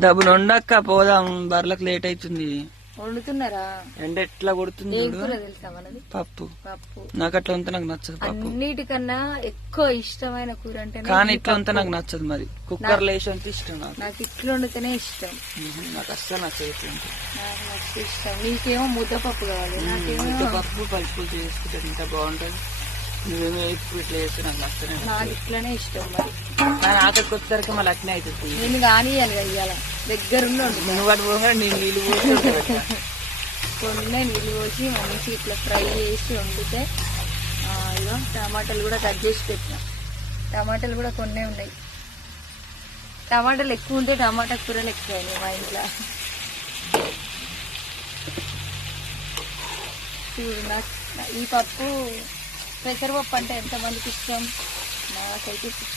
డబ్బులు ఉండక్క పోదాం. బర్లకు లేట్ అవుతుంది వండుతున్నారా? ఎండ ఎట్లా కొడుతుంది ఏం చూడు. కూర తెలుసా మనది? పప్పు. పప్పు. నాకు అట్లా ఉంటే నాకు నచ్చదు పప్పు. అన్నిటికన్నా ఎక్కువ ఇష్టమైన కూర అంటే కానీ ఇట్లా ఉంటే నాకు నచ్చదు మరి. కుక్కర్ లేచి ఉంటే ఇష్టం నాకు. నాకు ఇట్లా వండితేనే ఇష్టం. నాకు అస్సలు నచ్చదు ఇట్లా. నాకు మస్తు ఇష్టం. నీకేమో ముద్దపప్పు కావాలి. నాకేమో పప్పు పలుపులు చేసుకుంటే ఎంత బాగుంటది. నువ్వేమో ఇప్పుడు ఇట్లా చేస్తే నాకు నచ్చనే నాకు. ఇట్లనే ఇష్టం మరి. కానీ ఆకలికి వచ్చేసరికి మళ్ళీ అట్నే అవుతుంది నేను కానియాలి ఇవాళ దగ్గరుండి వండు నువ్వు అటు పోగా నేను నీళ్ళు పోసి. కొన్ని నీళ్ళు పోసి మంచి ఇట్లా ఫ్రై చేసి వండితే ఆ, ఇగో టమాటాలు కూడా కట్ చేసి పెట్టిన. టమాటాలు కూడా కొన్నే ఉన్నాయి. టమాటాలు ఎక్కువ ఉంటే టమాటా కూరలు ఎక్కువ అయినాయి మా ఇంట్లో. చూడు నాకు ఈ పప్పు పెసరపప్పు అంటే ఎంతమందికి ఇష్టం నాకైతే ఇష్టం